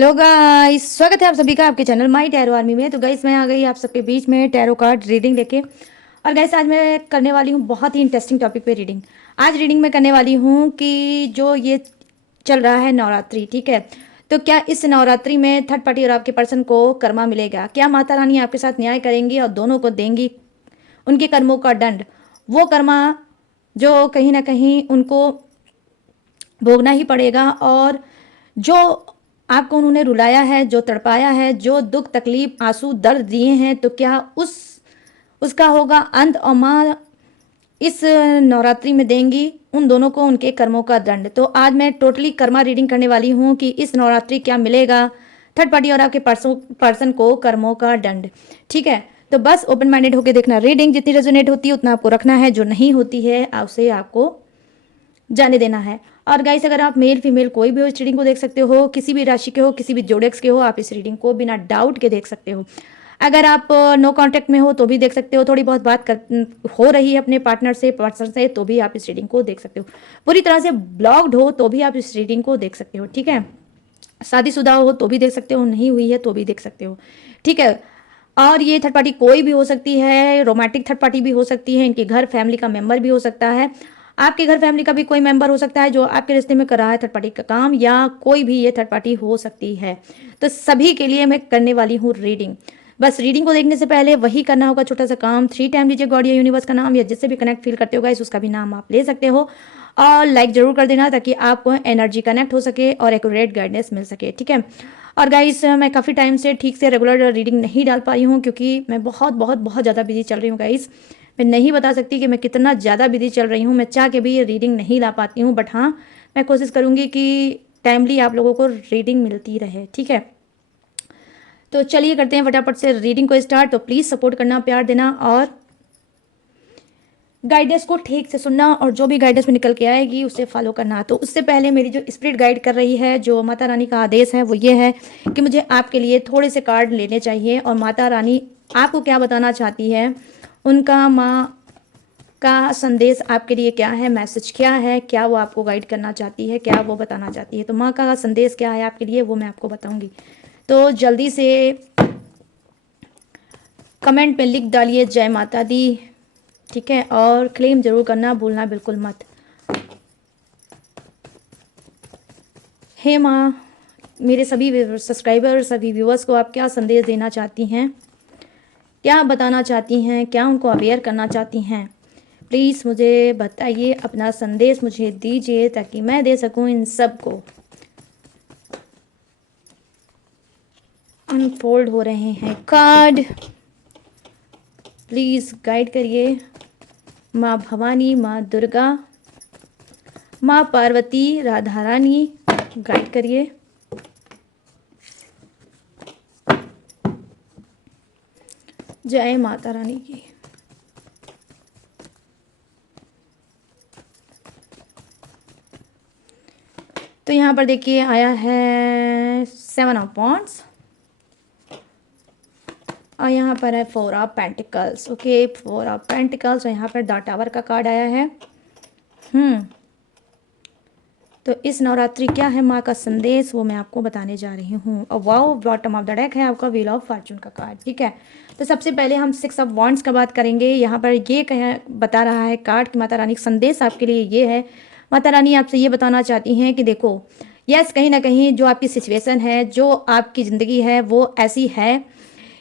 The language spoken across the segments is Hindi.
हेलो गाइस, स्वागत है आप सभी का आपके चैनल माई टैरो आर्मी में। तो गाइस मैं आ गई आप सबके बीच में टैरो कार्ड रीडिंग लेके। और गाइस आज मैं करने वाली हूँ बहुत ही इंटरेस्टिंग टॉपिक पे रीडिंग। आज रीडिंग में करने वाली हूँ कि जो ये चल रहा है नवरात्रि, ठीक है। तो क्या इस नवरात्रि में थर्ड पार्टी और आपके पर्सन को कर्मा मिलेगा? क्या माता रानी आपके साथ न्याय करेंगी और दोनों को देंगी उनके कर्मों का दंड, वो कर्मा जो कहीं ना कहीं उनको भोगना ही पड़ेगा। और जो आपको उन्होंने रुलाया है, जो तड़पाया है, जो दुख तकलीफ आंसू दर्द दिए हैं, तो क्या उसका होगा अंत। और माँ इस नवरात्रि में देंगी उन दोनों को उनके कर्मों का दंड। तो आज मैं टोटली कर्मा रीडिंग करने वाली हूँ कि इस नवरात्रि क्या मिलेगा थर्ड पार्टी और आपके पर्सन को कर्मों का दंड, ठीक है। तो बस ओपन माइंडेड होकर देखना, रीडिंग जितनी रेजोनेट होती है उतना आपको रखना है, जो नहीं होती है उसे आपको जाने देना है। और गाइस अगर आप मेल फीमेल कोई भी हो इस रीडिंग को देख सकते हो, किसी भी राशि के हो, किसी भी जोडेक्स के हो, आप इस रीडिंग को बिना डाउट के देख सकते हो। अगर आप नो कांटेक्ट में हो तो भी देख सकते हो, थोड़ी बहुत बात हो रही है अपने पार्टनर से पर्सन से तो भी आप इस रीडिंग को देख सकते हो। पूरी तरह से ब्लॉक्ड हो तो भी आप इस रीडिंग को देख सकते हो, ठीक है। शादीशुदा हो तो भी देख सकते हो, नहीं हुई है तो भी देख सकते हो, ठीक है। और ये थर्ड पार्टी कोई भी हो सकती है, रोमांटिक थर्ड पार्टी भी हो सकती है, इनके घर फैमिली का मेंबर भी हो सकता है, आपके घर फैमिली का भी कोई मेंबर हो सकता है जो आपके रिश्ते में कर रहा है थर्ड पार्टी का काम, या कोई भी ये थर्ड पार्टी हो सकती है। तो सभी के लिए मैं करने वाली हूँ रीडिंग। बस रीडिंग को देखने से पहले वही करना होगा छोटा सा काम, 3 टाइम लीजिए गॉड या यूनिवर्स का नाम, या जिससे भी कनेक्ट फील करते हो गाइस उसका भी नाम आप ले सकते हो। और लाइक जरूर कर देना ताकि आपको एनर्जी कनेक्ट हो सके और एक्यूरेट गाइडेंस मिल सके, ठीक है। और गाइस मैं काफ़ी टाइम से ठीक से रेगुलर रीडिंग नहीं डाल पाई हूँ क्योंकि मैं बहुत बहुत बहुत ज़्यादा बिजी चल रही हूँ गाइस। मैं नहीं बता सकती कि मैं कितना ज़्यादा बिजी चल रही हूँ, मैं चाह के भी ये रीडिंग नहीं ला पाती हूँ, बट हाँ मैं कोशिश करूँगी कि टाइमली आप लोगों को रीडिंग मिलती रहे, ठीक है। तो चलिए करते हैं फटाफट से रीडिंग को स्टार्ट। तो प्लीज़ सपोर्ट करना, प्यार देना और गाइडेंस को ठीक से सुनना, और जो भी गाइडेंस में निकल के आएगी उसे फॉलो करना। तो उससे पहले मेरी जो स्पिरिट गाइड कर रही है, जो माता रानी का आदेश है वो ये है कि मुझे आपके लिए थोड़े से कार्ड लेने चाहिए और माता रानी आपको क्या बताना चाहती है, उनका माँ का संदेश आपके लिए क्या है, मैसेज क्या है, क्या वो आपको गाइड करना चाहती है, क्या वो बताना चाहती है। तो माँ का संदेश क्या है आपके लिए वो मैं आपको बताऊंगी। तो जल्दी से कमेंट में लिख डालिए जय माता दी, ठीक है। और क्लेम जरूर करना भूलना बिल्कुल मत। हे माँ, मेरे सभी सब्सक्राइबर सभी व्यूअर्स को आप क्या संदेश देना चाहती हैं, क्या बताना चाहती हैं, क्या उनको अवेयर करना चाहती हैं, प्लीज़ मुझे बताइए, अपना संदेश मुझे दीजिए ताकि मैं दे सकूं इन सब को। अनफोल्ड हो रहे हैं कार्ड, प्लीज़ गाइड करिए। माँ भवानी, माँ दुर्गा, माँ पार्वती, राधा रानी गाइड करिए। जय माता रानी की। तो यहाँ पर देखिए आया है 7 ऑफ वॉन्ड्स और यहाँ पर है 4 of pentacles, okay 4 of pentacles. और यहाँ पर द टावर का कार्ड आया है। तो इस नवरात्रि क्या है माँ का संदेश वो मैं आपको बताने जा रही हूँ। और wow, bottom of the deck है आपका व्हील ऑफ फॉर्चून का कार्ड, ठीक है। तो सबसे पहले हम 6 ऑफ वॉन्ड्स का बात करेंगे। यहाँ पर ये बता रहा है कार्ड कि माता रानी का संदेश आपके लिए ये है, माता रानी आपसे ये बताना चाहती हैं कि देखो यस, कहीं ना कहीं जो आपकी सिचुएशन है, जो आपकी ज़िंदगी है वो ऐसी है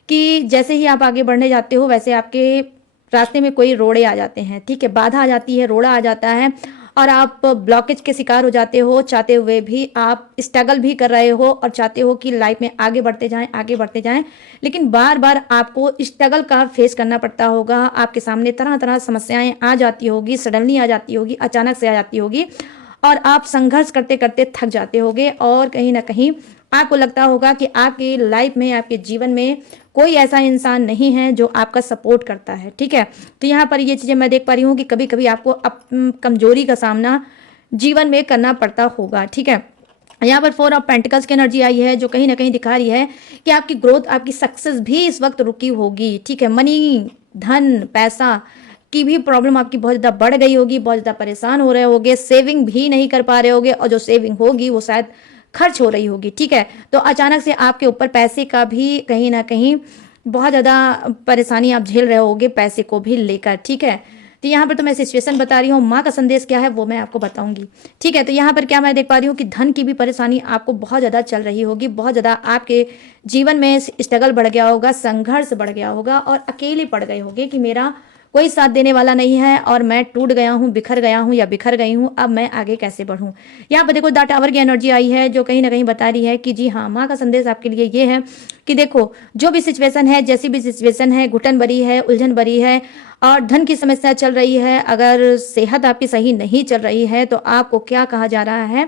कि जैसे ही आप आगे बढ़ने जाते हो वैसे आपके रास्ते में कोई रोड़े आ जाते हैं, ठीक है, बाधा आ जाती है, रोड़ा आ जाता है और आप ब्लॉकेज के शिकार हो जाते हो। चाहते हुए भी आप स्ट्रगल भी कर रहे हो और चाहते हो कि लाइफ में आगे बढ़ते जाएं, आगे बढ़ते जाएं, लेकिन बार बार आपको स्ट्रगल का फेस करना पड़ता होगा। आपके सामने तरह तरह समस्याएं आ जाती होगी, सडनली आ जाती होगी, अचानक से आ जाती होगी और आप संघर्ष करते करते थक जाते होगे और कहीं ना कहीं आपको लगता होगा कि आपकी लाइफ में, आपके जीवन में कोई ऐसा इंसान नहीं है जो आपका सपोर्ट करता है, ठीक है। तो यहाँ पर ये चीज़ें मैं देख पा रही हूँ कि कभी कभी आपको कमजोरी का सामना जीवन में करना पड़ता होगा, ठीक है। यहाँ पर 4 ऑफ पेंटिकल्स की एनर्जी आई है जो कहीं ना कहीं दिखा रही है कि आपकी ग्रोथ, आपकी सक्सेस भी इस वक्त रुकी होगी, ठीक है। मनी, धन, पैसा की भी प्रॉब्लम आपकी बहुत ज़्यादा बढ़ गई होगी, बहुत ज़्यादा परेशान हो रहे होगे, सेविंग भी नहीं कर पा रहे होगे और जो सेविंग होगी वो शायद खर्च हो रही होगी, ठीक है। तो अचानक से आपके ऊपर पैसे का भी कहीं ना कहीं बहुत ज़्यादा परेशानी आप झेल रहे होगे पैसे को भी लेकर, ठीक है। तो यहाँ पर तो मैं सिचुएशन बता रही हूँ, माँ का संदेश क्या है वो मैं आपको बताऊंगी, ठीक है। तो यहाँ पर क्या मैं देख पा रही हूँ कि धन की भी परेशानी आपको बहुत ज़्यादा चल रही होगी, बहुत ज़्यादा आपके जीवन में स्ट्रगल बढ़ गया होगा, संघर्ष बढ़ गया होगा और अकेले पड़ गए होगे कि मेरा कोई साथ देने वाला नहीं है और मैं टूट गया हूँ, बिखर गया हूँ या बिखर गई हूँ, अब मैं आगे कैसे बढ़ूँ। यहाँ पर देखो द टावर की एनर्जी आई है जो कहीं ना कहीं बता रही है कि जी हाँ, माँ का संदेश आपके लिए ये है कि देखो जो भी सिचुएशन है, जैसी भी सिचुएशन है, घुटन भरी है, उलझन भरी है और धन की समस्या चल रही है, अगर सेहत आपकी सही नहीं चल रही है तो आपको क्या कहा जा रहा है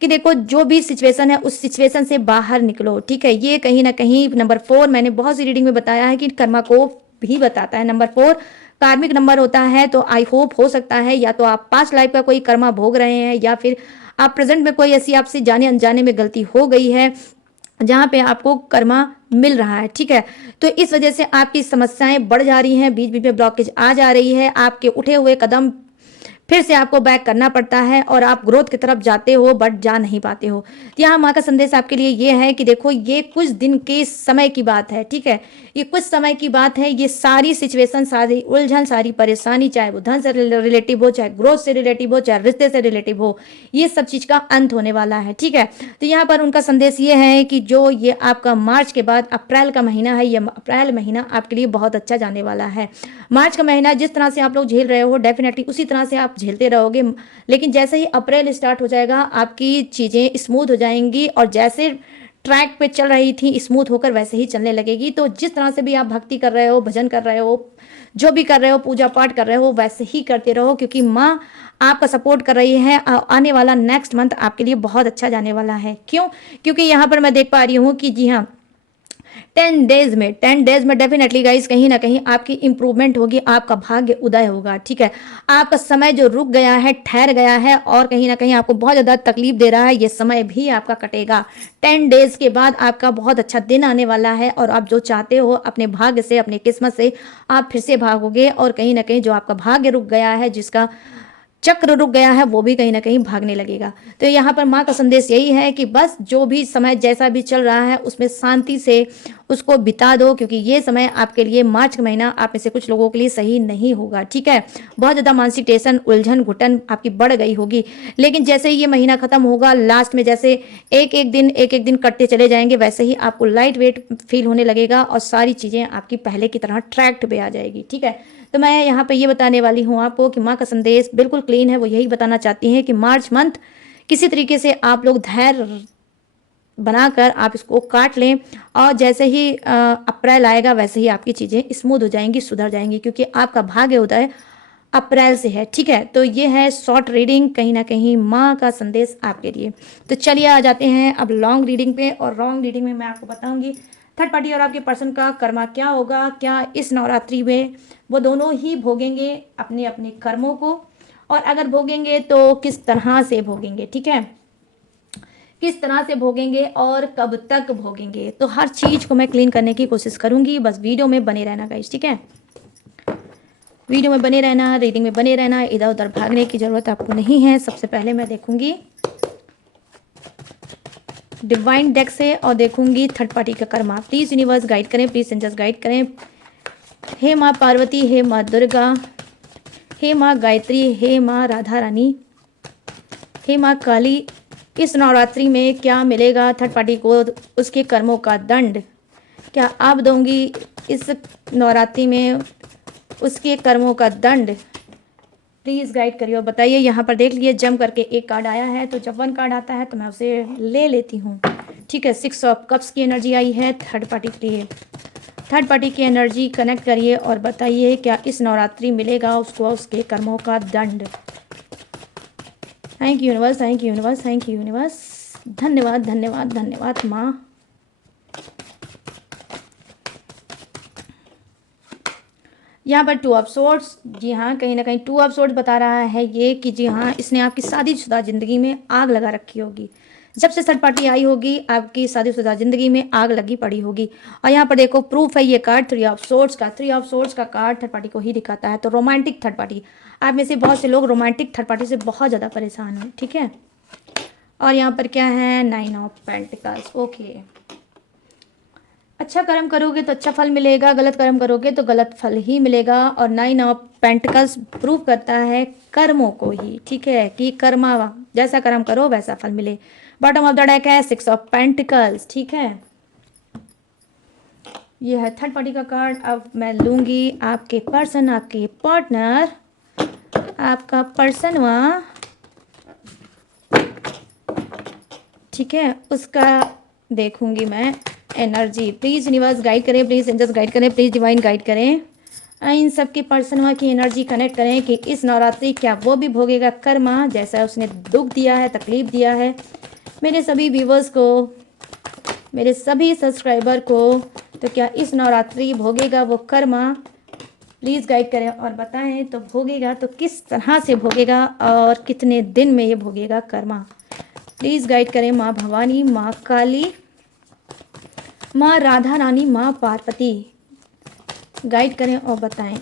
कि देखो जो भी सिचुएशन है उस सिचुएशन से बाहर निकलो, ठीक है। ये कहीं ना कहीं नंबर 4 मैंने बहुत सी रीडिंग में बताया है कि कर्मा को भी बताता है। नंबर 4 कार्मिक नंबर होता है, तो आई होप हो सकता है या तो आप पास्ट लाइफ का कोई कर्मा भोग रहे हैं या फिर आप प्रेजेंट में कोई ऐसी आपसे जाने अनजाने में गलती हो गई है जहाँ पे आपको कर्मा मिल रहा है, ठीक है। तो इस वजह से आपकी समस्याएं बढ़ जा रही हैं, बीच बीच में ब्लॉकेज आ जा रही है, आपके उठे हुए कदम फिर से आपको बैक करना पड़ता है और आप ग्रोथ की तरफ जाते हो बट जा नहीं पाते हो। तो यहाँ माँ का संदेश आपके लिए ये है कि देखो ये कुछ दिन के समय की बात है, ठीक है। ये कुछ समय की बात है, ये सारी सिचुएशन, सारी उलझन, सारी परेशानी, चाहे वो धन से रिलेटिव हो, चाहे ग्रोथ से रिलेटिव हो, चाहे रिश्ते से रिलेटिव हो, ये सब चीज का अंत होने वाला है, ठीक है। तो यहाँ पर उनका संदेश ये है कि जो ये आपका मार्च के बाद अप्रैल का महीना है, ये अप्रैल महीना आपके लिए बहुत अच्छा जाने वाला है। मार्च का महीना जिस तरह से आप लोग झेल रहे हो डेफिनेटली उसी तरह से आप झेलते रहोगे, लेकिन जैसे ही अप्रैल स्टार्ट हो जाएगा आपकी चीज़ें स्मूथ हो जाएंगी और जैसे ट्रैक पे चल रही थी स्मूथ होकर वैसे ही चलने लगेगी। तो जिस तरह से भी आप भक्ति कर रहे हो, भजन कर रहे हो, जो भी कर रहे हो, पूजा पाठ कर रहे हो, वैसे ही करते रहो क्योंकि माँ आपका सपोर्ट कर रही है। आने वाला नेक्स्ट मंथ आपके लिए बहुत अच्छा जाने वाला है। क्यों? क्योंकि यहाँ पर मैं देख पा रही हूँ कि जी हाँ 10 डेज में डेफिनेटली गाइस कहीं ना कहीं आपकी इंप्रूवमेंट होगी, आपका भाग्य उदय होगा, ठीक है। आपका समय जो रुक गया है, ठहर गया है और कहीं ना कहीं आपको बहुत ज़्यादा तकलीफ दे रहा है, ये समय भी आपका कटेगा। 10 डेज के बाद आपका बहुत अच्छा दिन आने वाला है और आप जो चाहते हो अपने भाग्य से, अपने किस्मत से आप फिर से भागोगे और कहीं ना कहीं जो आपका भाग्य रुक गया है, जिसका चक्र रुक गया है, वो भी कहीं ना कहीं भागने लगेगा। तो यहाँ पर माँ का संदेश यही है कि बस जो भी समय जैसा भी चल रहा है उसमें शांति से उसको बिता दो क्योंकि ये समय आपके लिए मार्च का महीना आप में से कुछ लोगों के लिए सही नहीं होगा, ठीक है। बहुत ज़्यादा मानसिक टेंशन, उलझन, घुटन आपकी बढ़ गई होगी, लेकिन जैसे ही ये महीना खत्म होगा लास्ट में जैसे एक एक दिन कटते चले जाएंगे वैसे ही आपको लाइट वेट फील होने लगेगा और सारी चीज़ें आपकी पहले की तरह ट्रैक पे आ जाएगी, ठीक है। तो मैं यहाँ पे ये बताने वाली हूँ आपको कि माँ का संदेश बिल्कुल क्लीन है। वो यही बताना चाहती हैं कि मार्च मंथ किसी तरीके से आप लोग धैर्य बनाकर आप इसको काट लें और जैसे ही अप्रैल आएगा वैसे ही आपकी चीज़ें स्मूथ हो जाएंगी, सुधर जाएंगी क्योंकि आपका भाग्य उदय अप्रैल से है, ठीक है। तो ये है शॉर्ट रीडिंग, कहीं ना कहीं माँ का संदेश आपके लिए। तो चलिए आ जाते हैं अब लॉन्ग रीडिंग पे और लॉन्ग रीडिंग में मैं आपको बताऊंगी थर्ड पार्टी और आपके पर्सन का कर्मा क्या होगा, क्या इस नवरात्रि में वो दोनों ही भोगेंगे अपने अपने कर्मों को और अगर भोगेंगे तो किस तरह से भोगेंगे, ठीक है, किस तरह से भोगेंगे और कब तक भोगेंगे। तो हर चीज को मैं क्लीन करने की कोशिश करूंगी, बस वीडियो में बने रहना गाइस, ठीक है। वीडियो में बने रहना, रीडिंग में बने रहना, इधर उधर भागने की जरूरत आपको नहीं है। सबसे पहले मैं देखूंगी डिवाइन डेक से और देखूंगी थर्ड पार्टी का कर्मा। प्लीज यूनिवर्स गाइड करें, प्लीज एंजल्स गाइड करें। हे माँ पार्वती, हे माँ दुर्गा, हे माँ गायत्री, हे माँ राधा रानी, हे माँ काली, इस नवरात्रि में क्या मिलेगा थर्ड पार्टी को उसके कर्मों का दंड। क्या आप दूंगी इस नवरात्रि में उसके कर्मों का दंड। प्लीज़ गाइड करिए और बताइए। यहाँ पर देख लीजिए जम करके एक कार्ड आया है, तो जब 1 कार्ड आता है तो मैं उसे ले लेती हूँ, ठीक है। 6 ऑफ कप्स की एनर्जी आई है थर्ड पार्टी के लिए। थर्ड पार्टी की एनर्जी कनेक्ट करिए और बताइए क्या इस नवरात्रि मिलेगा उसको उसके कर्मों का दंड। Thank you universe, thank you universe, thank you universe. धन्यवाद धन्यवाद धन्यवाद माँ। यहाँ पर 2 ऑफ सोर्ड्स, जी हाँ कहीं ना कहीं 2 ऑफ सोर्ड्स बता रहा है ये कि जी हाँ इसने आपकी शादीशुदा ज़िंदगी में आग लगा रखी होगी। जब से थर्ड पार्टी आई होगी आपकी शादीशुदा ज़िंदगी में आग लगी पड़ी होगी। और यहाँ पर देखो प्रूफ है ये कार्ड 3 ऑफ सोर्ड्स का। 3 ऑफ सोर्ड्स का कार्ड थर्ड पार्टी को ही दिखाता है। तो रोमांटिक थर्ड पार्टी, आप में से बहुत से लोग रोमांटिक थर्ड पार्टी से बहुत ज़्यादा परेशान हैं, ठीक है। और यहाँ पर क्या है, 9 ऑफ पेंटिकल्स। ओके, अच्छा कर्म करोगे तो अच्छा फल मिलेगा, गलत कर्म करोगे तो गलत फल ही मिलेगा। और 9 ऑफ पेंटिकल्स प्रूव करता है कर्मों को ही, ठीक है, कि कर्मा जैसा कर्म करो वैसा फल मिले। बॉटम ऑफ द डेक है 6 ऑफ पेंटिकल्स, ठीक है। ये है थर्ड पार्टी का कार्ड। अब मैं लूंगी आपके पर्सन, आपके पार्टनर, आपका पर्सन वहाँ, ठीक है, उसका देखूंगी मैं एनर्जी। प्लीज़ यूनिवर्स गाइड करें, प्लीज़ एंजल्स गाइड करें, प्लीज़ डिवाइन गाइड करें। इन सब के पर्सन वहाँ की एनर्जी कनेक्ट करें कि इस नवरात्रि क्या वो भी भोगेगा कर्मा जैसा उसने दुख दिया है, तकलीफ दिया है। मेरे सभी व्यूवर्स को, मेरे सभी सब्सक्राइबर को, तो क्या इस नवरात्रि भोगेगा वो कर्मा? प्लीज़ गाइड करें और बताएं, तो भोगेगा तो किस तरह से भोगेगा और कितने दिन में ये भोगेगा कर्मा? प्लीज़ गाइड करें माँ भवानी, माँ काली, माँ राधा रानी, माँ पार्वती, गाइड करें और बताएं।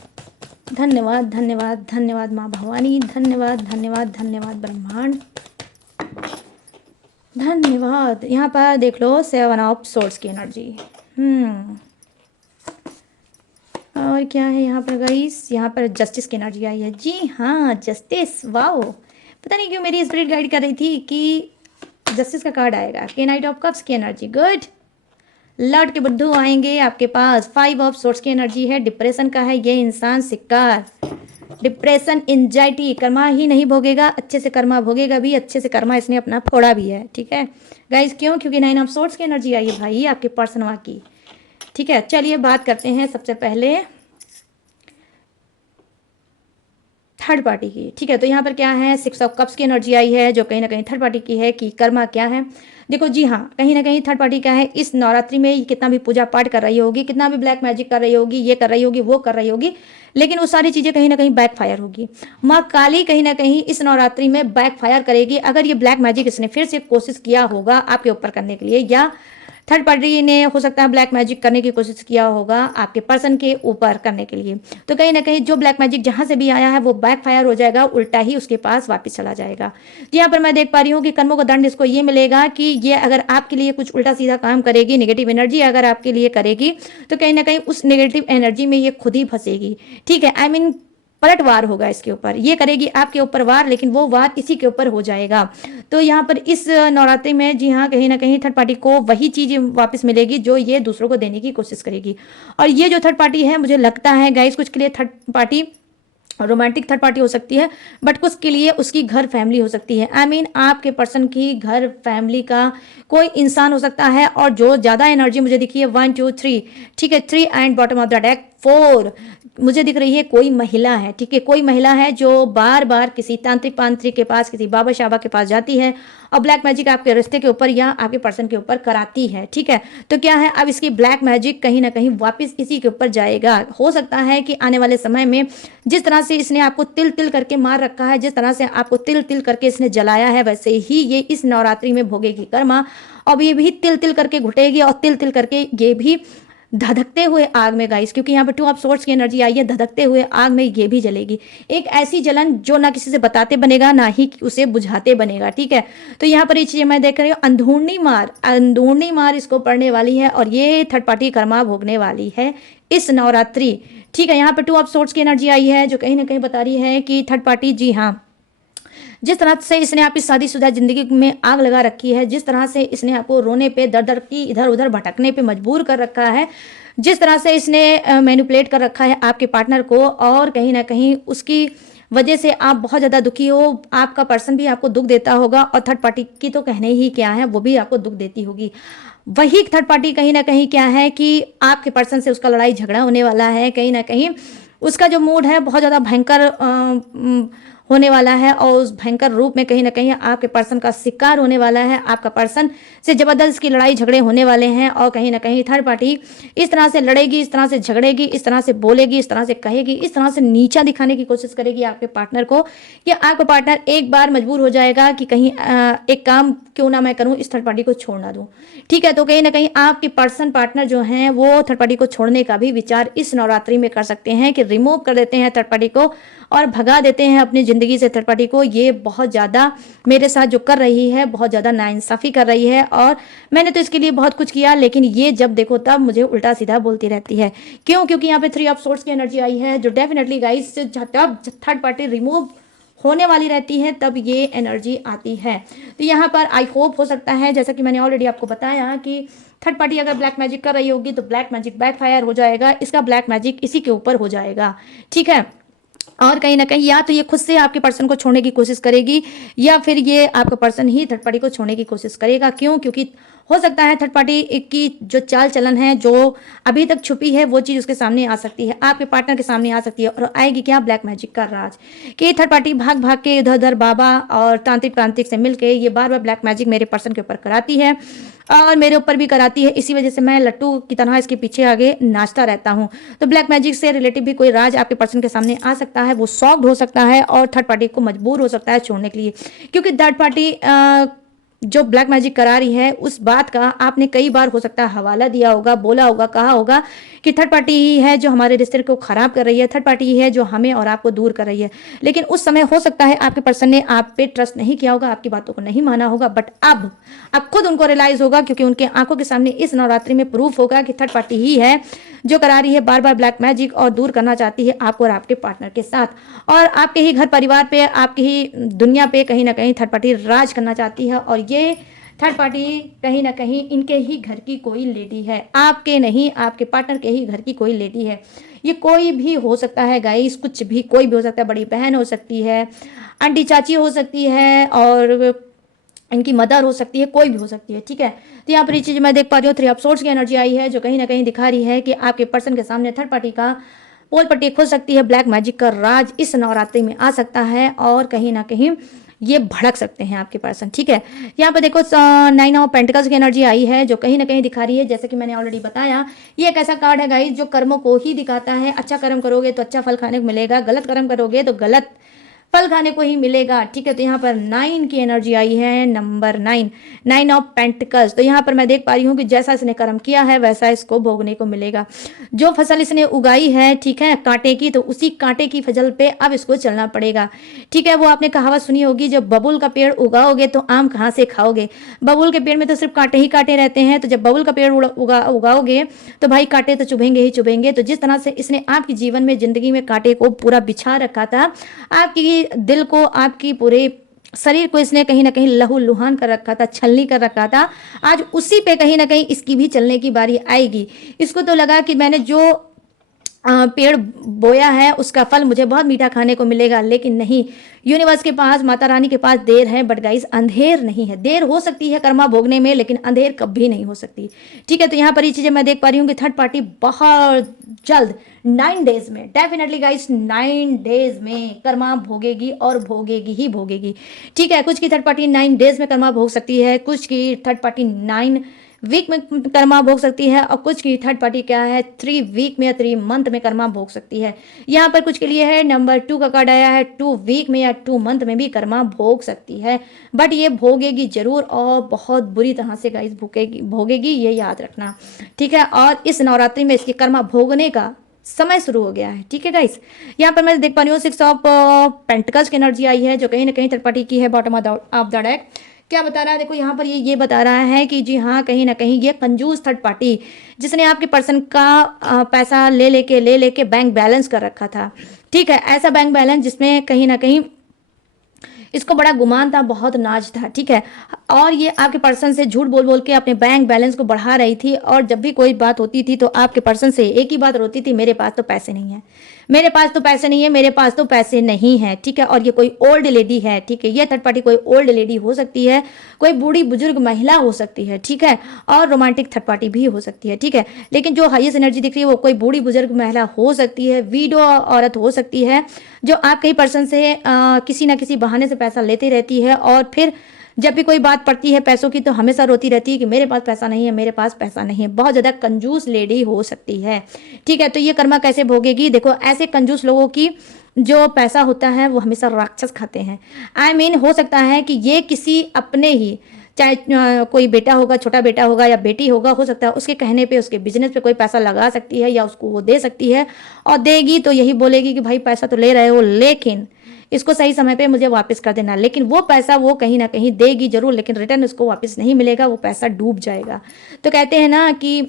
धन्यवाद धन्यवाद धन्यवाद माँ भवानी, धन्यवाद धन्यवाद धन्यवाद ब्रह्मांड, धन्यवाद। यहाँ पर देख लो 7 ऑफ सोर्स की एनर्जी। और क्या है यहाँ पर गाइस? यहाँ पर जस्टिस की एनर्जी आई है। जी हाँ, जस्टिस। वाओ, पता नहीं क्यों मेरी स्पिरिट गाइड कर रही थी कि जस्टिस का कार्ड आएगा। के नाइट ऑफ कप्स की एनर्जी, गुड। लॉर्ड के बुद्धू आएंगे आपके पास। 5 ऑफ सोर्स की एनर्जी है, डिप्रेशन का है ये इंसान शिकार। डिप्रेशन, एंजाइटी, कर्मा ही नहीं भोगेगा, अच्छे से कर्मा भोगेगा भी, अच्छे से कर्मा इसने अपना फोड़ा भी है, ठीक है गाइस। क्यों? क्योंकि 9 ऑफ सोर्स की एनर्जी आई है भाई आपके पर्सन वहाँ की, ठीक है। चलिए बात करते हैं सबसे पहले थर्ड पार्टी की, ठीक है। तो यहाँ पर क्या है, 6 ऑफ कप्स की एनर्जी आई है जो कहीं ना कहीं थर्ड पार्टी की है कि कर्मा क्या है। देखो जी हाँ, कहीं ना कहीं थर्ड पार्टी क्या है, इस नवरात्रि में कितना भी पूजा पाठ कर रही होगी, कितना भी ब्लैक मैजिक कर रही होगी, ये कर रही होगी, वो कर रही होगी, लेकिन वो सारी चीज़ें कहीं ना कहीं बैकफायर होगी। माँ काली कहीं ना कहीं इस नवरात्रि में बैकफायर करेगी। अगर ये ब्लैक मैजिक इसने फिर से कोशिश किया होगा आपके ऊपर करने के लिए, या थर्ड पार्टी ने हो सकता है ब्लैक मैजिक करने की कोशिश किया होगा आपके पर्सन के ऊपर करने के लिए, तो कहीं ना कहीं जो ब्लैक मैजिक जहां से भी आया है वो बैकफायर हो जाएगा, उल्टा ही उसके पास वापस चला जाएगा। तो यहाँ पर मैं देख पा रही हूँ कि कर्मों का दंड इसको ये मिलेगा कि ये अगर आपके लिए कुछ उल्टा सीधा काम करेगी, नेगेटिव एनर्जी अगर आपके लिए करेगी, तो कहीं ना कहीं उस नेगेटिव एनर्जी में ये खुद ही फंसेगी, ठीक है। आई मीन पलटवार होगा इसके ऊपर, ये करेगी आपके ऊपर वार, लेकिन वो वार इसी के ऊपर हो जाएगा। तो यहाँ पर इस नवरात्रि में जी हाँ, कहीं ना कहीं थर्ड पार्टी को वही चीज वापस मिलेगी जो ये दूसरों को देने की कोशिश करेगी। और ये जो थर्ड पार्टी है, मुझे लगता है गाइस, कुछ के लिए third party romantic third party हो सकती है, बट कुछ के लिए उसकी घर फैमिली हो सकती है। आई मीन आपके पर्सन की घर फैमिली का कोई इंसान हो सकता है। और जो ज़्यादा एनर्जी मुझे दिखी है 1 2 3, ठीक है, 3 and bottom of the deck 4 मुझे दिख रही है कोई महिला है, ठीक है, कोई महिला है जो बार बार किसी तांत्रिक पांत्रिक के पास, किसी बाबा शाबा के पास जाती है और ब्लैक मैजिक आपके रिश्ते के ऊपर या आपके पर्सन के ऊपर कराती है, ठीक है। तो क्या है, अब इसकी ब्लैक मैजिक कहीं ना कहीं वापस इसी के ऊपर जाएगा। हो सकता है कि आने वाले समय में जिस तरह से इसने आपको तिल तिल करके मार रखा है, जिस तरह से आपको तिल तिल करके इसने जलाया है, वैसे ही ये इस नवरात्रि में भोगेगी कर्मा। अब ये भी तिल तिल करके घुटेगी और तिल तिल करके ये भी धधकते हुए आग में गाइस, क्योंकि यहाँ पे 2 ऑफ सोर्स की एनर्जी आई है, धधकते हुए आग में ये भी जलेगी। एक ऐसी जलन जो ना किसी से बताते बनेगा, ना ही उसे बुझाते बनेगा, ठीक है। तो यहाँ पर ये चीजें मैं देख रही हूँ, अंधूनी मार इसको पड़ने वाली है और ये थर्ड पार्टी कर्मा भोगने वाली है इस नवरात्रि, ठीक है। यहाँ पे 2 ऑफ सोर्स की एनर्जी आई है जो कहीं ना कहीं बता रही है कि थर्ड पार्टी, जी हाँ, जिस तरह से इसने आपकी शादीशुदा जिंदगी में आग लगा रखी है, जिस तरह से इसने आपको रोने पे, दर दर की इधर उधर भटकने पे मजबूर कर रखा है, जिस तरह से इसने मैनिपुलेट कर रखा है आपके पार्टनर को, और कहीं ना कहीं उसकी वजह से आप बहुत ज़्यादा दुखी हो, आपका पर्सन भी आपको दुख देता होगा और थर्ड पार्टी की तो कहने ही क्या है, वो भी आपको दुख देती होगी। वही थर्ड पार्टी कहीं ना कहीं क्या है कि आपके पर्सन से उसका लड़ाई झगड़ा होने वाला है, कहीं ना कहीं उसका जो मूड है बहुत ज़्यादा भयंकर होने वाला है और उस भयंकर रूप में कहीं ना कहीं आपके पर्सन का शिकार होने वाला है। आपका पर्सन से जबरदस्त की लड़ाई झगड़े होने वाले हैं और कहीं ना कहीं थर्ड पार्टी इस तरह से लड़ेगी, इस तरह से झगड़ेगी, इस तरह से बोलेगी, इस तरह से कहेगी, इस तरह से नीचा दिखाने की कोशिश करेगी आपके पार्टनर को कि आपका पार्टनर एक बार मजबूर हो जाएगा कि कहीं एक काम क्यों ना मैं करूं, इस थर्ड पार्टी को छोड़ ना दूं, ठीक है। तो कहीं ना कहीं आपके पर्सन पार्टनर जो हैं वो थर्ड पार्टी को छोड़ने का भी विचार इस नवरात्रि में कर सकते हैं कि रिमूव कर देते हैं थर्ड पार्टी को और भगा देते हैं अपनी ज़िंदगी से थर्ड पार्टी को। ये बहुत ज़्यादा मेरे साथ जो कर रही है, बहुत ज़्यादा नाइंसाफ़ी कर रही है और मैंने तो इसके लिए बहुत कुछ किया, लेकिन ये जब देखो तब मुझे उल्टा सीधा बोलती रहती है। क्यों? क्योंकि यहाँ पे 3 ऑफ सोर्ड्स की एनर्जी आई है, जो डेफिनेटली गाइस जब थर्ड पार्टी रिमूव होने वाली रहती है तब ये एनर्जी आती है। तो यहाँ पर आई होप हो सकता है, जैसा कि मैंने ऑलरेडी आपको बताया, कि थर्ड पार्टी अगर ब्लैक मैजिक कर रही होगी तो ब्लैक मैजिक बैकफायर हो जाएगा, इसका ब्लैक मैजिक इसी के ऊपर हो जाएगा, ठीक है। और कहीं ना कहीं या तो ये खुद से आपके पर्सन को छोड़ने की कोशिश करेगी या फिर ये आपका पर्सन ही थर्ड पार्टी को छोड़ने की कोशिश करेगा। क्यों? क्योंकि हो सकता है थर्ड पार्टी की जो चाल चलन है, जो अभी तक छुपी है, वो चीज़ उसके सामने आ सकती है, आपके पार्टनर के सामने आ सकती है। और आएगी क्या? ब्लैक मैजिक का राज, कि थर्ड पार्टी भाग भाग के इधर उधर बाबा और तांत्रिक प्रांतिक से मिलके ये बार बार ब्लैक मैजिक मेरे पर्सन के ऊपर कराती है और मेरे ऊपर भी कराती है। इसी वजह से मैं लट्टू की तरह इसके पीछे आगे नाचता रहता हूँ। तो ब्लैक मैजिक से रिलेटिव भी कोई राज आपके पर्सन के सामने आ सकता है, वो सॉफ्ट हो सकता है और थर्ड पार्टी को मजबूर हो सकता है छोड़ने के लिए। क्योंकि थर्ड पार्टी जो ब्लैक मैजिक करा रही है उस बात का आपने कई बार हो सकता है हवाला दिया होगा, बोला होगा, कहा होगा कि थर्ड पार्टी ही है जो हमारे रिश्ते को खराब कर रही है, थर्ड पार्टी ही है जो हमें और आपको दूर कर रही है। लेकिन उस समय हो सकता है आपके पर्सन ने आप पे ट्रस्ट नहीं किया होगा, आपकी बातों को नहीं माना होगा, बट अब खुद उनको रियलाइज होगा, क्योंकि उनके आंखों के सामने इस नवरात्रि में प्रूफ होगा कि थर्ड पार्टी ही है जो करा रही है बार बार ब्लैक मैजिक और दूर करना चाहती है आपको और आपके पार्टनर के साथ। और आपके ही घर परिवार पे, आपकी ही दुनिया पे कहीं ना कहीं थर्ड पार्टी राज करना चाहती है। और ये थर्ड पार्टी कहीं ना कहीं इनके ही घर की कोई लेडी है, आपके नहीं, आपके पार्टनर के ही घर की कोई लेडी है। ये कोई भी हो सकता है गाइस, कुछ भी, कोई भी हो सकता है। बड़ी बहन हो सकती है, आंटी चाची हो सकती है और इनकी मदर हो सकती है, कोई भी हो सकती है, ठीक है। तो यहाँ पर ये चीज़ मैं देख पा रही हूँ, 3 ऑफ सोर्ड्स की एनर्जी आई है, जो कहीं ना कहीं दिखा रही है कि आपके पर्सन के सामने थर्ड पार्टी का पोल पट्टी खुल सकती है, ब्लैक मैजिक का राज इस नवरात्रि में आ सकता है और कहीं ना कहीं ये भड़क सकते हैं आपके पर्सन, ठीक है। यहाँ पर देखो 9 ऑफ पेंटिकल्स की एनर्जी आई है, जो कहीं ना कहीं दिखा रही है, जैसे कि मैंने ऑलरेडी बताया, ये एक ऐसा कार्ड है गाइस जो कर्मों को ही दिखाता है। अच्छा कर्म करोगे तो अच्छा फल खाने को मिलेगा, गलत कर्म करोगे तो गलत फल खाने को ही मिलेगा, ठीक है। तो यहाँ पर 9 की एनर्जी आई है, नंबर 9 ऑफ पेंटिकल्स। तो यहाँ पर मैं देख पा रही हूँ कि जैसा इसने कर्म किया है वैसा इसको भोगने को मिलेगा। जो फसल इसने उगाई है, ठीक है, कांटे की, तो उसी कांटे की फसल पे अब इसको चलना पड़ेगा, ठीक है। वो आपने कहावत सुनी होगी, जब बबूल का पेड़ उगाओगे तो आम कहाँ से खाओगे। बबूल के पेड़ में तो सिर्फ कांटे ही कांटे रहते हैं, तो जब बबूल का पेड़ उगाओगे तो भाई कांटे तो चुभेंगे ही चुभेंगे। तो जिस तरह से इसने आपके जीवन में, जिंदगी में कांटे को पूरा बिछा रखा था, आपकी दिल को, आपकी पूरे शरीर को इसने कहीं ना कहीं लहू लुहान कर रखा था, छलनी कर रखा था, आज उसी पे कहीं ना कहीं इसकी भी चलने की बारी आएगी। इसको तो लगा कि मैंने जो पेड़ बोया है उसका फल मुझे बहुत मीठा खाने को मिलेगा, लेकिन नहीं, यूनिवर्स के पास, माता रानी के पास देर है, बट गाइस अंधेर नहीं है। देर हो सकती है कर्मा भोगने में, लेकिन अंधेर कभी नहीं हो सकती, ठीक है। तो यहाँ पर ये चीज़ें मैं देख पा रही हूँ कि थर्ड पार्टी बहुत जल्द 9 डेज में, डेफिनेटली गाइस 9 डेज में कर्मा भोगेगी और भोगेगी ही भोगेगी, ठीक है। कुछ की थर्ड पार्टी 9 डेज में कर्मा भोग सकती है, कुछ की थर्ड पार्टी 9 वीक में कर्मा भोग सकती है और कुछ की थर्ड पार्टी क्या है 3 वीक में या 3 मंथ में कर्मा भोग सकती है। यहाँ पर कुछ के लिए है नंबर 2 का कार्ड आया है, 2 वीक में या 2 मंथ में भी कर्मा भोग सकती है, बट ये भोगेगी जरूर और बहुत बुरी तरह से गाइस भोगेगी, ये याद रखना, ठीक है। और इस नवरात्रि में इसकी कर्मा भोगने का समय शुरू हो गया है, ठीक है गाइस। यहाँ पर मैं देख पा रही हूँ 6 ऑफ पेंटिकल्स की एनर्जी आई है, जो कहीं ना कहीं थर्ड पार्टी की है, बॉटम ऑफ द डेक। क्या बता रहा है, देखो यहाँ पर ये बता रहा है कि जी हाँ, कहीं ना कहीं ये कंजूस थर्ड पार्टी जिसने आपके पर्सन का पैसा ले लेके बैंक बैलेंस कर रखा था, ठीक है। ऐसा बैंक बैलेंस जिसमें कहीं ना कहीं इसको बड़ा गुमान था, बहुत नाज था, ठीक है। और ये आपके पर्सन से झूठ बोल के अपने बैंक बैलेंस को बढ़ा रही थी, और जब भी कोई बात होती थी तो आपके पर्सन से एक ही बात होती थी, मेरे पास तो पैसे नहीं है, मेरे पास तो पैसे नहीं है, मेरे पास तो पैसे नहीं है, ठीक है। और ये कोई ओल्ड लेडी है, ठीक है, ये थर्ड पार्टी कोई ओल्ड लेडी हो सकती है, कोई बूढ़ी बुजुर्ग महिला हो सकती है, ठीक है, और रोमांटिक थर्ड पार्टी भी हो सकती है, ठीक है। लेकिन जो हाईएस्ट एनर्जी दिख रही है वो कोई बूढ़ी बुजुर्ग महिला हो सकती है, विडो औरत हो सकती है, जो आपके ही पर्सन से किसी ना किसी बहाने से पैसा लेती रहती है, और फिर जब भी कोई बात पड़ती है पैसों की तो हमेशा रोती रहती है कि मेरे पास पैसा नहीं है, मेरे पास पैसा नहीं है। बहुत ज़्यादा कंजूस लेडी हो सकती है, ठीक है। तो ये कर्मा कैसे भोगेगी, देखो ऐसे कंजूस लोगों की जो पैसा होता है वो हमेशा राक्षस खाते हैं। I mean, हो सकता है कि ये किसी अपने ही चाहे कोई बेटा होगा, छोटा बेटा होगा या बेटी होगा, हो सकता है उसके कहने पे उसके बिजनेस पे कोई पैसा लगा सकती है या उसको वो दे सकती है, और देगी तो यही बोलेगी कि भाई पैसा तो ले रहे हो लेकिन इसको सही समय पे मुझे वापस कर देना। लेकिन वो पैसा वो कहीं ना कहीं देगी जरूर, लेकिन रिटर्न उसको वापस नहीं मिलेगा, वो पैसा डूब जाएगा। तो कहते हैं ना कि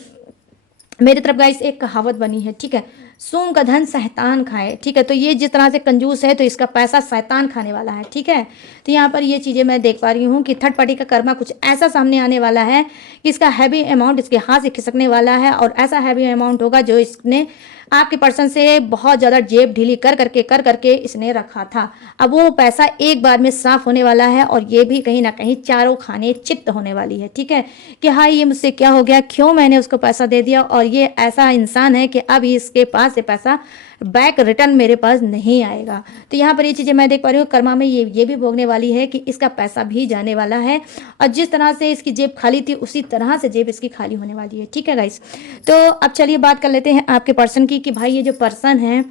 मेरी तरफ गाइस एक कहावत बनी है, ठीक है, सूंग का धन शैतान खाए, ठीक है। तो ये जिस तरह से कंजूस है तो इसका पैसा शैतान खाने वाला है, ठीक है। तो यहाँ पर ये चीज़ें मैं देख पा रही हूँ कि थर्ड पार्टी का कर्मा कुछ ऐसा सामने आने वाला है कि इसका हैवी अमाउंट इसके हाथ से खिसकने वाला है, और ऐसा हैवी अमाउंट होगा जो इसने आपके पर्सन से बहुत ज़्यादा जेब ढीली कर करके इसने रखा था। अब वो पैसा एक बार में साफ होने वाला है, और ये भी कहीं ना कहीं चारों खाने चित्त होने वाली है, ठीक है, कि हाँ ये मुझसे क्या हो गया, क्यों मैंने उसको पैसा दे दिया, और ये ऐसा इंसान है कि अब इसके पास से पैसा बैक रिटर्न मेरे पास नहीं आएगा। तो यहाँ पर ये चीज़ें मैं देख पा रही हूँ, कर्मा में ये भी भोगने वाली है कि इसका पैसा भी जाने वाला है, और जिस तरह से इसकी जेब खाली थी उसी तरह से जेब इसकी खाली होने वाली है, ठीक है गाइस। तो अब चलिए बात कर लेते हैं आपके पर्सन की कि भाई ये जो पर्सन है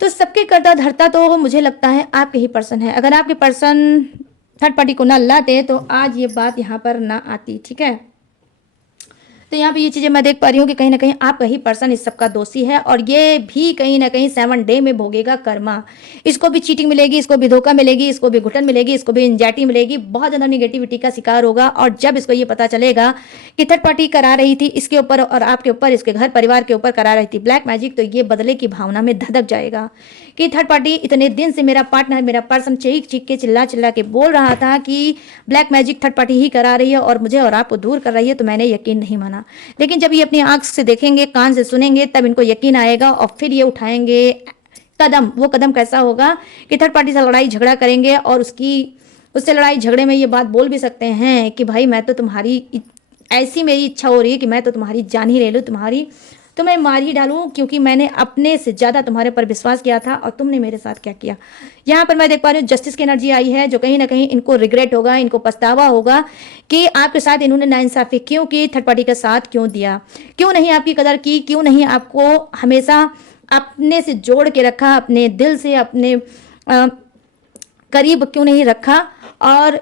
तो सबके करता धरता तो मुझे लगता है आपके ही पर्सन है। अगर आपके पर्सन थर्ड पार्टी को ना लाते तो आज ये बात यहाँ पर ना आती, ठीक है। तो यहाँ पे ये चीज़ें मैं देख पा रही हूँ कि कहीं ना कहीं आपका ही पर्सन इस सब का दोषी है, और ये भी कहीं ना कहीं 7 डे में भोगेगा कर्मा। इसको भी चीटिंग मिलेगी, इसको भी धोखा मिलेगी, इसको भी घुटन मिलेगी, इसको भी एंजाइटी मिलेगी, बहुत ज़्यादा निगेटिविटी का शिकार होगा। और जब इसको ये पता चलेगा कि थर्ड पार्टी करा रही थी इसके ऊपर और आपके ऊपर, इसके घर परिवार के ऊपर करा रही थी ब्लैक मैजिक, तो ये बदले की भावना में धधक जाएगा कि थर्ड पार्टी इतने दिन से मेरा पार्टनर, मेरा पर्सन चीख चीख के चिल्ला चिल्ला के बोल रहा था कि ब्लैक मैजिक थर्ड पार्टी ही करा रही है और मुझे और आपको दूर कर रही है, तो मैंने यकीन नहीं माना। लेकिन जब ये अपनी आंख से देखेंगे, कान से सुनेंगे, तब इनको यकीन आएगा, और फिर ये उठाएंगे कदम। वो कदम कैसा होगा कि थर्ड पार्टी से लड़ाई झगड़ा करेंगे, और उससे लड़ाई झगड़े में ये बात बोल भी सकते हैं कि भाई मैं तो तुम्हारी, ऐसी मेरी इच्छा हो रही है कि मैं तो तुम्हारी जान ही ले लूँ, तुम्हें मार ही डालूं, क्योंकि मैंने अपने से ज़्यादा तुम्हारे पर विश्वास किया था और तुमने मेरे साथ क्या किया। यहाँ पर मैं देख पा रही हूँ जस्टिस की एनर्जी आई है, जो कहीं ना कहीं इनको रिग्रेट होगा, इनको पछतावा होगा कि आपके साथ इन्होंने नाइंसाफी क्यों की, थर्ड पार्टी का साथ क्यों दिया, क्यों नहीं आपकी कदर की, क्यों नहीं आपको हमेशा अपने से जोड़ के रखा, अपने दिल से अपने करीब क्यों नहीं रखा, और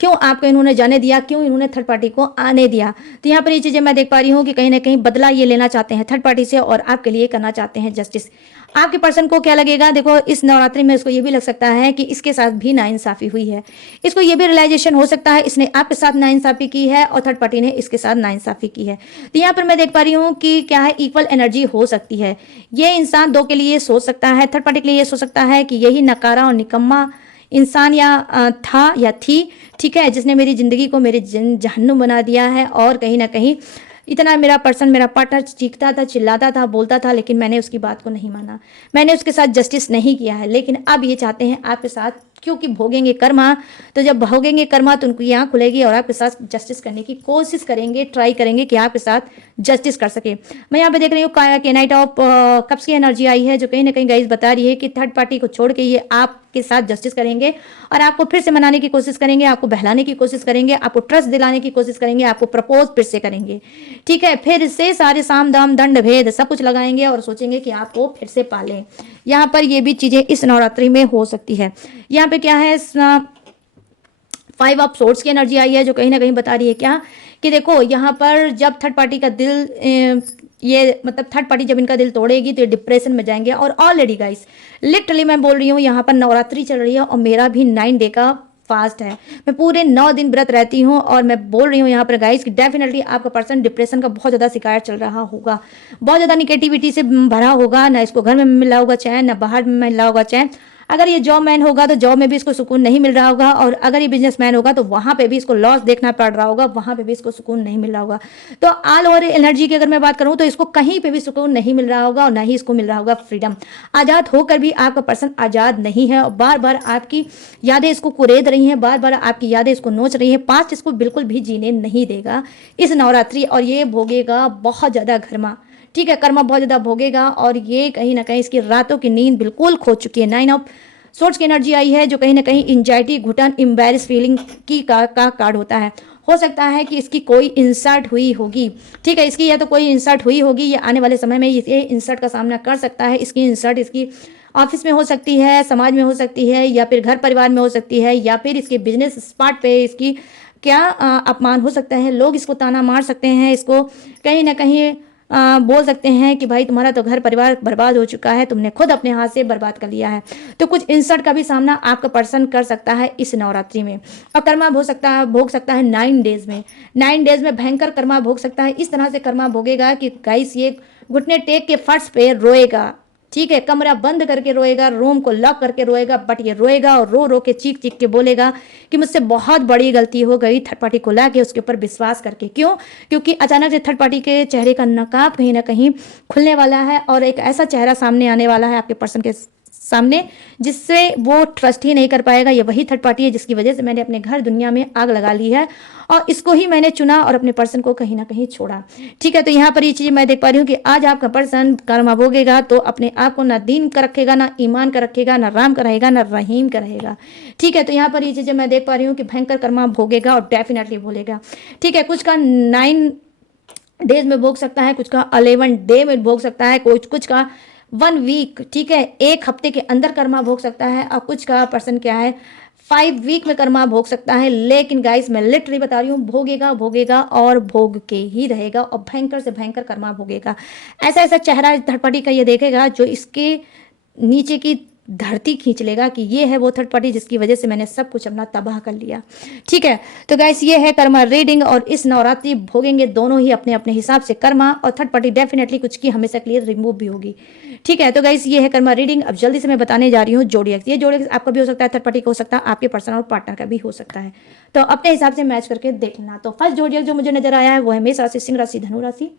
क्यों आपको इन्होंने जाने दिया, क्यों इन्होंने थर्ड पार्टी को आने दिया। तो यहाँ पर ये चीज़ें मैं देख पा रही हूँ कि कहीं ना कहीं बदला ये लेना चाहते हैं थर्ड पार्टी से, और आपके लिए करना चाहते हैं जस्टिस। आपके पर्सन को क्या लगेगा, देखो इस नवरात्रि में इसको ये भी लग सकता है कि इसके साथ भी नाइंसाफी हुई है। इसको ये भी रियलाइजेशन हो सकता है इसने आपके साथ नाइंसाफी की है और थर्ड पार्टी ने इसके साथ नाइंसाफी की है। तो यहाँ पर मैं देख पा रही हूँ कि क्या है, इक्वल एनर्जी हो सकती है। ये इंसान दो के लिए सोच सकता है, थर्ड पार्टी के लिए ये सोच सकता है कि यही नकारा और निकम्मा इंसान या था या थी, ठीक है, जिसने मेरी ज़िंदगी को मेरे जहन्नुम बना दिया है। और कहीं ना कहीं इतना मेरा पर्सन, मेरा पार्टनर चीखता था, चिल्लाता था, बोलता था, लेकिन मैंने उसकी बात को नहीं माना, मैंने उसके साथ जस्टिस नहीं किया है। लेकिन अब ये चाहते हैं आपके साथ, क्योंकि भोगेंगे कर्मा, तो जब भोगेंगे कर्मा तो उनकी आँख खुलेगी और आपके साथ जस्टिस करने की कोशिश करेंगे, ट्राई करेंगे कि आपके साथ जस्टिस कर सके। मैं यहाँ पे देख रही हूँ काया के नाइट ऑफ कप्स की एनर्जी आई है, जो कहीं ना कहीं गाइस बता रही है कि थर्ड पार्टी को छोड़ के ये आपके साथ जस्टिस करेंगे और आपको फिर से मनाने की कोशिश करेंगे, आपको बहलाने की कोशिश करेंगे, आपको ट्रस्ट दिलाने की कोशिश करेंगे, आपको प्रपोज फिर से करेंगे, ठीक है। फिर से सारे साम दाम दंड भेद सब कुछ लगाएंगे और सोचेंगे कि आपको फिर से पालें। यहाँ पर ये भी चीज़ें इस नवरात्रि में हो सकती है। यहाँ पे क्या है, 5 ऑफ सोर्ड्स की एनर्जी आई है, जो कहीं ना कहीं बता रही है क्या कि देखो यहाँ पर जब थर्ड पार्टी का दिल ये मतलब थर्ड पार्टी जब इनका दिल तोड़ेगी तो ये डिप्रेशन में जाएंगे। और ऑलरेडी गाइस लिटरली मैं बोल रही हूँ, यहाँ पर नवरात्रि चल रही है और मेरा भी 9 डे का फास्ट है, मैं पूरे 9 दिन व्रत रहती हूँ। और मैं बोल रही हूँ यहाँ पर गाइस कि डेफिनेटली आपका पर्सन डिप्रेशन का बहुत ज़्यादा शिकार चल रहा होगा, बहुत ज़्यादा निगेटिविटी से भरा होगा, ना इसको घर में मिला होगा चैन, ना बाहर में मिला होगा चैन। अगर ये जॉब मैन होगा तो जॉब में भी इसको सुकून नहीं मिल रहा होगा, और अगर ये बिजनेसमैन होगा तो वहाँ पे भी इसको लॉस देखना पड़ रहा होगा, वहाँ पे भी इसको सुकून नहीं मिल रहा होगा। तो ऑल ओवर एनर्जी की अगर मैं बात करूँ तो इसको कहीं पे भी सुकून नहीं मिल रहा होगा, और ना ही इसको मिल रहा होगा फ्रीडम। आज़ाद होकर भी आपका पर्सन आज़ाद नहीं है, और बार बार आपकी यादें इसको कुरेद रही हैं, बार बार आपकी यादें इसको नोच रही हैं। पास्ट इसको बिल्कुल भी जीने नहीं देगा इस नवरात्रि, और ये भोगेगा बहुत ज़्यादा घरमा, ठीक है, कर्मा बहुत ज़्यादा भोगेगा। और ये कहीं ना कहीं इसकी रातों की नींद बिल्कुल खो चुकी है। 9 ऑफ सोर्स की एनर्जी आई है, जो कहीं ना कहीं एंजाइटी, घुटन, एम्बैरेस फीलिंग की का कार्ड होता है। हो सकता है कि इसकी कोई इंसल्ट हुई होगी, ठीक है, इसकी या तो कोई इंसल्ट हुई होगी या आने वाले समय में ये इंसल्ट का सामना कर सकता है। इसकी इंसल्ट इसकी ऑफिस में हो सकती है, समाज में हो सकती है, या फिर घर परिवार में हो सकती है, या फिर इसके बिजनेस स्पॉट पे इसकी क्या अपमान हो सकता है, लोग इसको ताना मार सकते हैं, इसको कहीं ना कहीं बोल सकते हैं कि भाई तुम्हारा तो घर परिवार बर्बाद हो चुका है, तुमने खुद अपने हाथ से बर्बाद कर लिया है। तो कुछ इंसल्ट का भी सामना आपका पर्सन कर सकता है इस नवरात्रि में, और कर्मा भोग सकता है 9 डेज में। 9 डेज में भयंकर कर्मा भोग सकता है। इस तरह से कर्मा भोगेगा कि गाइस ये घुटने टेक के फर्श पे रोएगा, ठीक है, कमरा बंद करके रोएगा, रूम को लॉक करके रोएगा, बट ये रोएगा और रो रो के चीख चीख के बोलेगा कि मुझसे बहुत बड़ी गलती हो गई थर्ड पार्टी को लाके उसके ऊपर विश्वास करके। क्यों? क्योंकि अचानक से थर्ड पार्टी के चेहरे का नकाब कहीं ना कहीं खुलने वाला है और एक ऐसा चेहरा सामने आने वाला है आपके पर्सन के सामने जिससे वो ट्रस्ट ही नहीं कर पाएगा। ये वही थर्ड पार्टी है जिसकी वजह से मैंने अपने घर दुनिया में आग लगा ली है और इसको ही मैंने चुना और अपने पर्सन को कहीं ना कहीं छोड़ा। ठीक है, तो यहाँ पर ये चीज़ मैं देख पा रही हूँ कि आज आपका पर्सन कर्मा भोगेगा तो अपने आप को ना दीन का रखेगा, ना ईमान का रखेगा, ना राम का रहेगा, ना रहीम का रहेगा। ठीक है, तो यहाँ पर ये चीज़ें मैं देख पा रही हूँ कि भयंकर कर्मा भोगेगा और डेफिनेटली भोलेगा। ठीक है, कुछ का 9 डेज में भोग सकता है, कुछ का 11 डे में भोग सकता है, कुछ का 1 वीक, ठीक है, 1 हफ्ते के अंदर कर्मा भोग सकता है, और कुछ का पर्सन क्या है 5 वीक में कर्मा भोग सकता है। लेकिन गाइस मैं लिटरली बता रही हूँ, भोगेगा भोगेगा और भोग के ही रहेगा और भयंकर से भयंकर कर्मा भोगेगा। ऐसा ऐसा चेहरा थर्ड पार्टी का ये देखेगा जो इसके नीचे की धरती खींच लेगा कि ये है वो थर्ड पार्टी जिसकी वजह से मैंने सब कुछ अपना तबाह कर लिया। ठीक है, तो गाइस ये है कर्मा रीडिंग और इस नवरात्रि भोगेंगे दोनों ही अपने अपने हिसाब से कर्मा, और थर्ड पार्टी डेफिनेटली कुछ की हमेशा के लिए रिमूव भी होगी। ठीक है, तो गाइस ये है कर्मा रीडिंग। अब जल्दी से मैं बताने जा रही हूँ जोडियक्स। ये जोडियक्स आपका भी हो सकता है, थर्ड पार्टी का हो सकता है, आपके पर्सन और पार्टनर का भी हो सकता है, तो अपने हिसाब से मैच करके देख लेना। तो फर्स्ट जोडियक जो मुझे नजर आया है वो है मेष राशि, सिंह राशि, धनु राशि,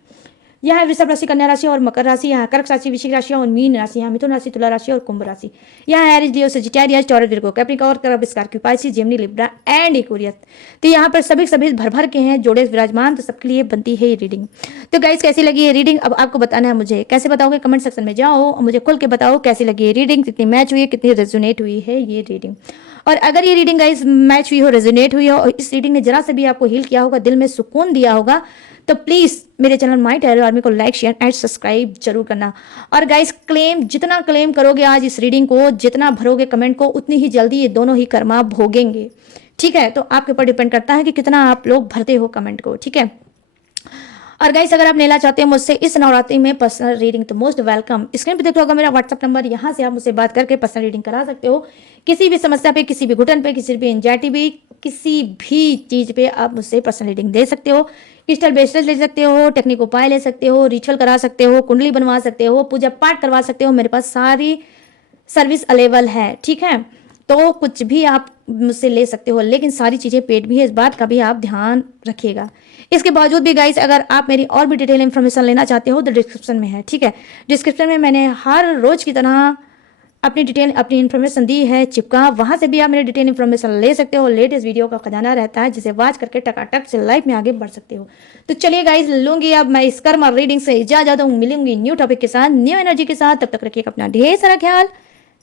यह है वृषभ राशि, कन्या राशि और मकर राशि, यहाँ कर्क राशि, वृश्चिक राशि और मीन राशि, यहाँ मिथुन राशि, तुला राशि और कुंभ राशि, यहाँ है एरीज, लियो, सजिटेरियस, टॉरस, विर्गो, कैप्रिकॉर्न, करब, Scorpio, Pisces, Gemini, Libra and Aquarius. तो यहाँ पर सभी भर भर के हैं जोड़े विराजमान, तो सबके लिए बनती है ये रीडिंग। तो गाइस कैसी लगी ये रीडिंग अब आपको बताना है मुझे। कैसे बताओगे? कमेंट सेक्शन में जाओ और मुझे खुल के बताओ कैसी लगी ये रीडिंग, कितनी मैच हुई है, कितनी रेजोनेट हुई है ये रीडिंग। और अगर ये रीडिंग गाइस मैच हुई हो, रेजोनेट हुई हो और इस रीडिंग ने जरा से भी आपको हील किया होगा, दिल में सुकून दिया होगा, तो प्लीज मेरे चैनल माय टैरो आर्मी को लाइक शेयर एंड सब्सक्राइब जरूर करना। और गाइस क्लेम जितना क्लेम करोगे आज इस रीडिंग को, जितना भरोगे कमेंट को, उतनी ही जल्दी ये दोनों ही कर्मा भोगेंगे। ठीक है, तो आपके ऊपर डिपेंड करता है कि कितना आप लोग भरते हो कमेंट को। ठीक है, और गाइस अगर आप लेना चाहते हैं मुझसे इस नवरात्रि में पर्सनल रीडिंग तो मोस्ट वेलकम। स्क्रीन पे देख लो होगा मेरा व्हाट्सअप नंबर, यहाँ से आप मुझसे बात करके पर्सनल रीडिंग करा सकते हो। किसी भी समस्या पे, किसी भी घुटन पे, किसी भी एंजाइटी भी, किसी भी चीज पे आप मुझसे पर्सनल रीडिंग दे सकते हो। क्रिस्टल ब्रेसलेट ले सकते हो, टेक्निक उपाय ले सकते हो, रिचुअल करा सकते हो, कुंडली बनवा सकते हो, पूजा पाठ करवा सकते हो। मेरे पास सारी सर्विस अवेलेबल है। ठीक है, तो कुछ भी आप मुझसे ले सकते हो, लेकिन सारी चीज़ें पेड भी है, इस बात का भी आप ध्यान रखिएगा। इसके बावजूद भी गाइस अगर आप मेरी और भी डिटेल इन्फॉर्मेशन लेना चाहते हो तो डिस्क्रिप्शन में है। ठीक है, डिस्क्रिप्शन में मैंने हर रोज की तरह अपनी इन्फॉर्मेशन दी है चिपका, वहां से भी आप मेरी डिटेल इन्फॉर्मेशन ले सकते हो। लेटेस्ट वीडियो का खजाना रहता है जिसे वॉच करके टकाटक से लाइफ में आगे बढ़ सकते हो। तो चलिए गाइस लूंगी अब मैं इस कर्मा रीडिंग से इजाजत, मिलूंगी न्यू टॉपिक के साथ, न्यू एनर्जी के साथ। तब तक रखिएगा अपना ढेर सारा ख्याल।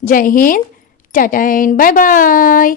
जय Hind, tata and bye bye.